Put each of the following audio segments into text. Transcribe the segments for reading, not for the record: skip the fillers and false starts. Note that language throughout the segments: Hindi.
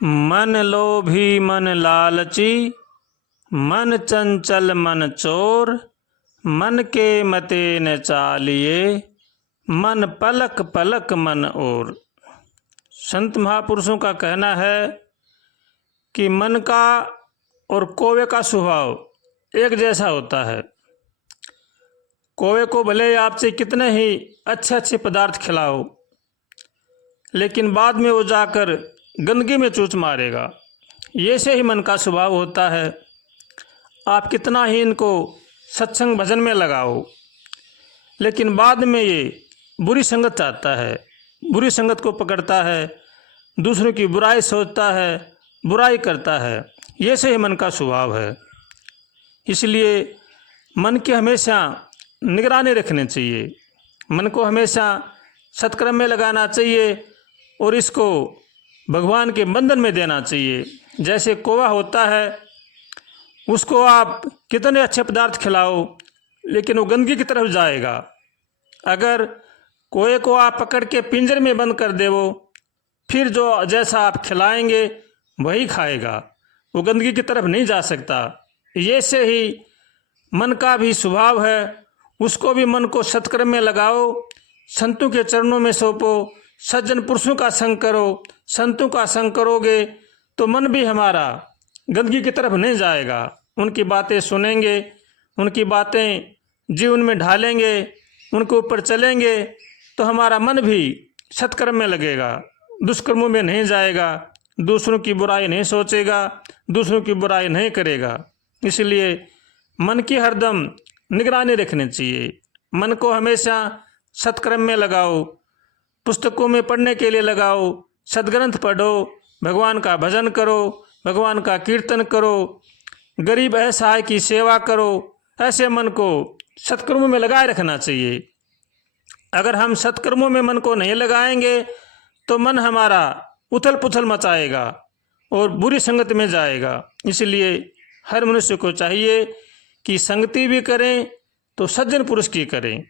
मन लोभी मन लालची, मन चंचल मन चोर, मन के मते न चालिए, मन पलक पलक मन और। संत महापुरुषों का कहना है कि मन का और कौवे का स्वभाव एक जैसा होता है। कौवे को भले आपसे कितने ही अच्छे अच्छे पदार्थ खिलाओ, लेकिन बाद में वो जाकर गंदगी में चूच मारेगा। ये से ही मन का स्वभाव होता है। आप कितना ही इनको सत्संग भजन में लगाओ, लेकिन बाद में ये बुरी संगत चाहता है, बुरी संगत को पकड़ता है, दूसरों की बुराई सोचता है, बुराई करता है। ये से ही मन का स्वभाव है। इसलिए मन की हमेशा निगरानी रखनी चाहिए, मन को हमेशा सत्कर्म में लगाना चाहिए और इसको भगवान के बंधन में देना चाहिए। जैसे कौवा होता है, उसको आप कितने अच्छे पदार्थ खिलाओ, लेकिन वो गंदगी की तरफ जाएगा। अगर कौवे को आप पकड़ के पिंजरे में बंद कर देवो, फिर जो जैसा आप खिलाएंगे वही खाएगा, वो गंदगी की तरफ नहीं जा सकता। ये से ही मन का भी स्वभाव है। उसको भी मन को सत्कर्म में लगाओ, संतों के चरणों में सौंपो, सज्जन पुरुषों का संग करो। संतों का संग करोगे तो मन भी हमारा गंदगी की तरफ नहीं जाएगा। उनकी बातें सुनेंगे, उनकी बातें जीवन में ढालेंगे, उनके ऊपर चलेंगे तो हमारा मन भी सत्कर्म में लगेगा, दुष्कर्मों में नहीं जाएगा, दूसरों की बुराई नहीं सोचेगा, दूसरों की बुराई नहीं करेगा। इसलिए मन की हरदम निगरानी रखनी चाहिए। मन को हमेशा सत्कर्म में लगाओ, पुस्तकों में पढ़ने के लिए लगाओ, सद्ग्रंथ पढ़ो, भगवान का भजन करो, भगवान का कीर्तन करो, गरीब असहाय की सेवा करो। ऐसे मन को सत्कर्मों में लगाए रखना चाहिए। अगर हम सत्कर्मों में मन को नहीं लगाएंगे तो मन हमारा उथल पुथल मचाएगा और बुरी संगत में जाएगा। इसलिए हर मनुष्य को चाहिए कि संगति भी करें तो सज्जन पुरुष की करें,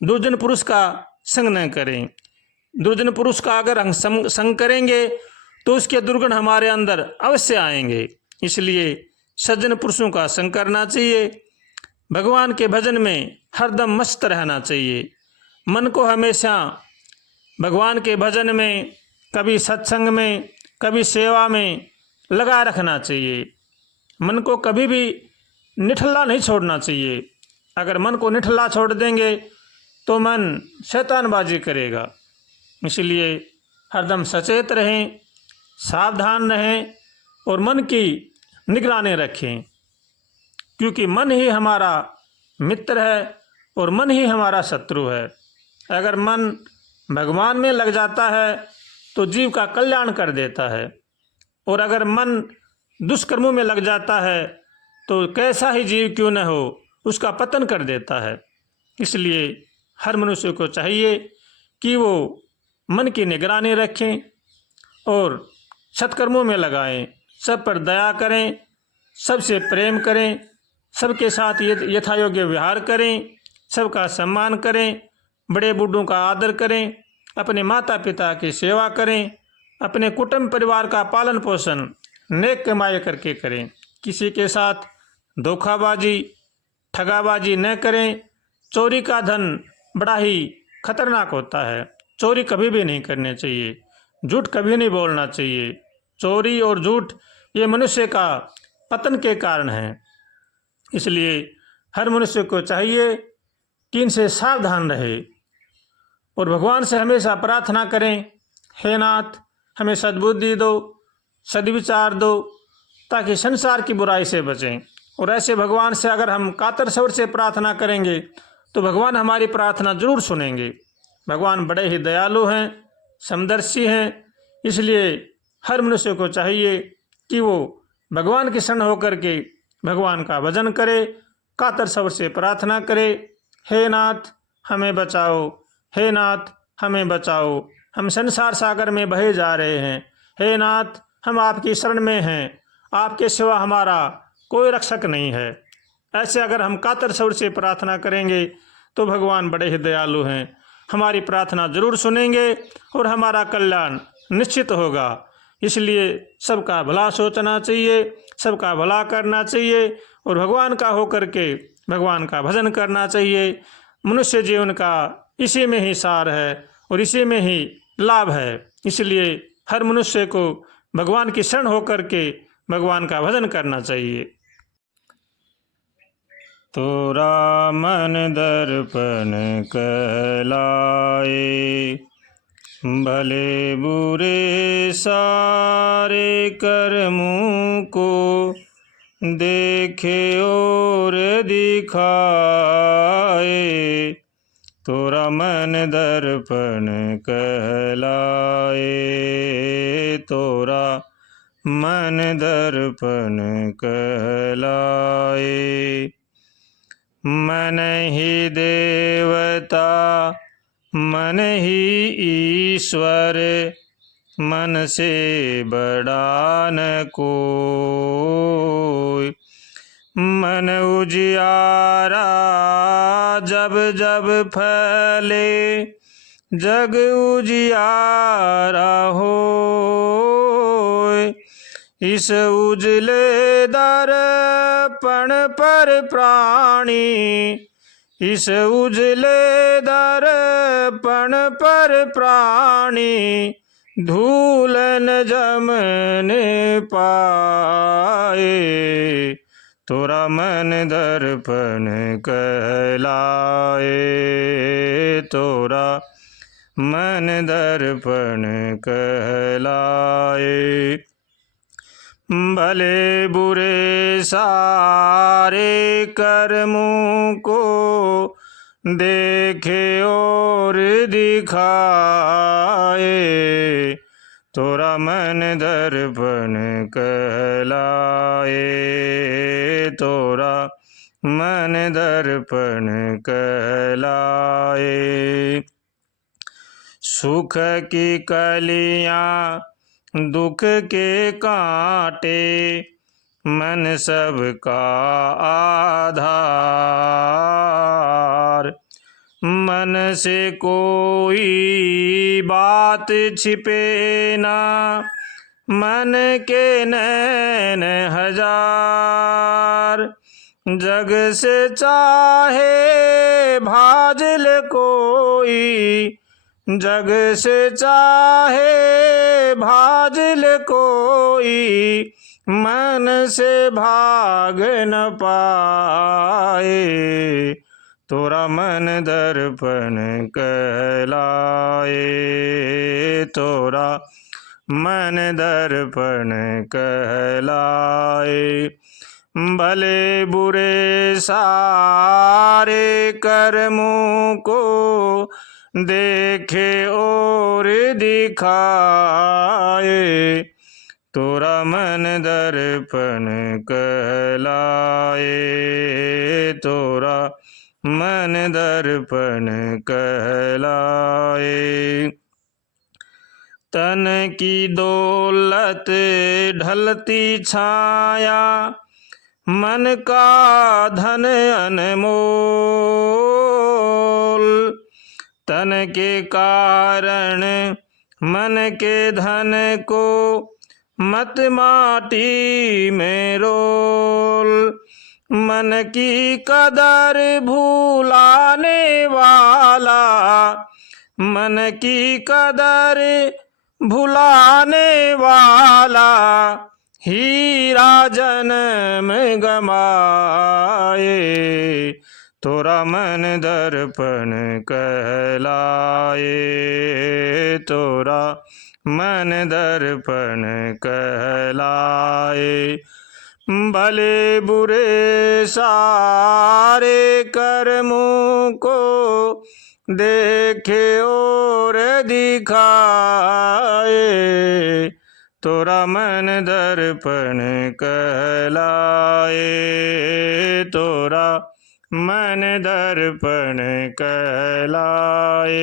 दुर्जन पुरुष का संग न करें। दुर्जन पुरुष का अगर हम संग करेंगे तो उसके दुर्गुण हमारे अंदर अवश्य आएंगे। इसलिए सज्जन पुरुषों का संग करना चाहिए। भगवान के भजन में हरदम मस्त रहना चाहिए। मन को हमेशा भगवान के भजन में, कभी सत्संग में, कभी सेवा में लगा रखना चाहिए। मन को कभी भी निठल्ला नहीं छोड़ना चाहिए। अगर मन को निठल्ला छोड़ देंगे तो मन शैतानबाजी करेगा। इसलिए हरदम सचेत रहें, सावधान रहें और मन की निगरानी रखें, क्योंकि मन ही हमारा मित्र है और मन ही हमारा शत्रु है। अगर मन भगवान में लग जाता है तो जीव का कल्याण कर देता है, और अगर मन दुष्कर्मों में लग जाता है तो कैसा ही जीव क्यों न हो उसका पतन कर देता है। इसलिए हर मनुष्य को चाहिए कि वो मन की निगरानी रखें और सत्कर्मों में लगाएं, सब पर दया करें, सबसे प्रेम करें, सबके साथ यथायोग्य व्यवहार करें, सबका सम्मान करें, बड़े बूढ़ों का आदर करें, अपने माता पिता की सेवा करें, अपने कुटुंब परिवार का पालन पोषण नेक कमाई करके करें। किसी के साथ धोखाबाजी, ठगाबाजी न करें। चोरी का धन बड़ा ही खतरनाक होता है, चोरी कभी भी नहीं करनी चाहिए, झूठ कभी नहीं बोलना चाहिए। चोरी और झूठ ये मनुष्य का पतन के कारण है। इसलिए हर मनुष्य को चाहिए कि इनसे सावधान रहे और भगवान से हमेशा प्रार्थना करें, हे नाथ हमें सद्बुद्धि दो, सद्विचार दो, ताकि संसार की बुराई से बचें। और ऐसे भगवान से अगर हम कातर स्वर से प्रार्थना करेंगे तो भगवान हमारी प्रार्थना जरूर सुनेंगे। भगवान बड़े ही दयालु हैं, समदर्शी हैं। इसलिए हर मनुष्य को चाहिए कि वो भगवान की शरण होकर के भगवान का भजन करे, कातर स्वर से प्रार्थना करे, हे नाथ हमें बचाओ, हे नाथ हमें बचाओ, हम संसार सागर में बहे जा रहे हैं, हे नाथ हम आपकी शरण में हैं, आपके सिवा हमारा कोई रक्षक नहीं है। ऐसे अगर हम कातर स्वर से प्रार्थना करेंगे तो भगवान बड़े ही दयालु हैं, हमारी प्रार्थना जरूर सुनेंगे और हमारा कल्याण निश्चित होगा। इसलिए सबका भला सोचना चाहिए, सबका भला करना चाहिए और भगवान का होकर के भगवान का भजन करना चाहिए। मनुष्य जीवन का इसी में ही सार है और इसी में ही लाभ है। इसलिए हर मनुष्य को भगवान की शरण होकर के भगवान का भजन करना चाहिए। तोरा मन दर्पण कहलाए, भले बुरे सारे कर्मों को देखे और दिखाए। तोरा मन दर्पण कहलाए, तोरा मन दर्पण कहलाए। मन ही देवता मन ही ईश्वर, मन से बड़ा न कोई। मन उजियारा जब जब फैले, जग उजियारा होय। इस उजले दर्पण पर प्राणी, इस उजले दर्पण पर प्राणी, धूल न जमने पाए। तोरा मन दर्पण कहलाए, तोरा मन दर्पण कहलाए। भले बुरे सारे कर्मों को देखे और दिखाए। तोरा मन दर्पण कहलाए, तोरा मन दर्पण कहलाए। सुख की कलियां दुख के कांटे, मन सबका आधार। मन से कोई बात छिपे ना, मन के नैन हजार। जग से चाहे भाजल कोई, जग से चाहे भाजल कोई, मन से भाग न पाए। तोरा मन दर्पण कहलाए, तोरा मन दर्पण कहलाए। भले बुरे सारे कर्मों को देखे और दिखाए। तोरा मन दर्पण कहलाए, तोरा मन दर्पण कहलाए। तन की दौलत ढलती छाया, मन का धन अनमोल। तन के कारण मन के धन को मत माटी में रोल। मन की कदर भुलाने वाला, मन की कदर भुलाने वाला, हीरा जन्म गमाए। तोरा मन दर्पण कहलाए, तोरा मन दर्पण कहलाए। भले बुरे सारे कर्मों को देखे और दिखाए। तोरा मन दर्पण कहलाए, तोरा मन दर्पण कहलाए।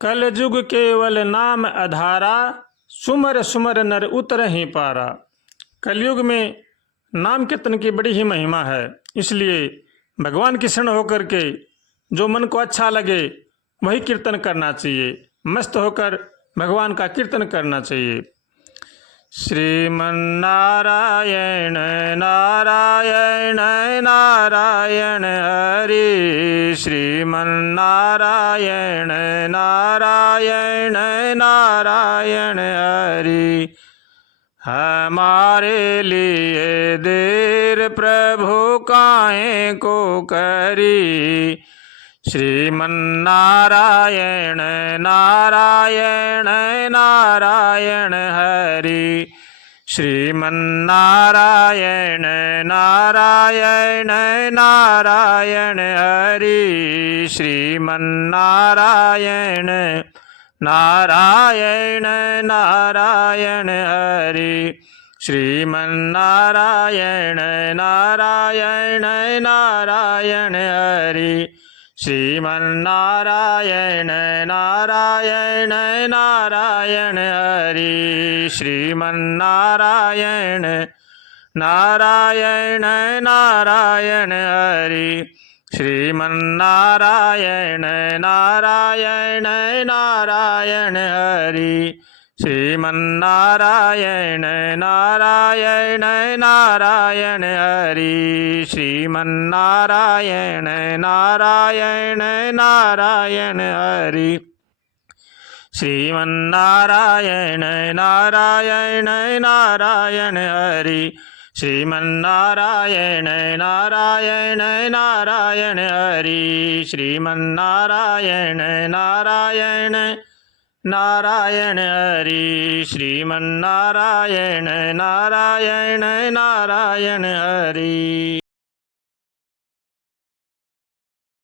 कल युग केवल नाम आधारा, सुमर सुमर नर उतर ही पारा। कलयुग में नाम कीर्तन की बड़ी ही महिमा है। इसलिए भगवान की शरण होकर के जो मन को अच्छा लगे वही कीर्तन करना चाहिए। मस्त होकर भगवान का कीर्तन करना चाहिए। श्रीमन्नारायण नारायण नारायण हरि, श्रीमन्नारायण नारायण नारायण हरि। हमारे लिए देर प्रभु काहे को करी, श्रीमन्नारायण नारायण नारायण हरि, श्रीमन्नारायण नारायण नारायण हरि, श्रीमन्नारायण नारायण नारायण हरि, श्रीमन्नारायण नारायण नारायण हरि, श्रीमन्नारायण नारायण नारायण हरि, श्रीमन्नारायण नारायण नारायण हरि, श्रीमन्नारायण नारायण नारायण हरि, श्रीमन्नारायण नारायण नारायण हरि, श्रीमन्नारायण नारायण नारायण हरि, श्रीमन्नारायण नारायण नारायण हरि, श्रीमन्नारायण नारायण नारायण हरि, श्रीमन्नारायण नारायण नारायण हरि, श्रीमन्नारायण नारायण नारायण हरि।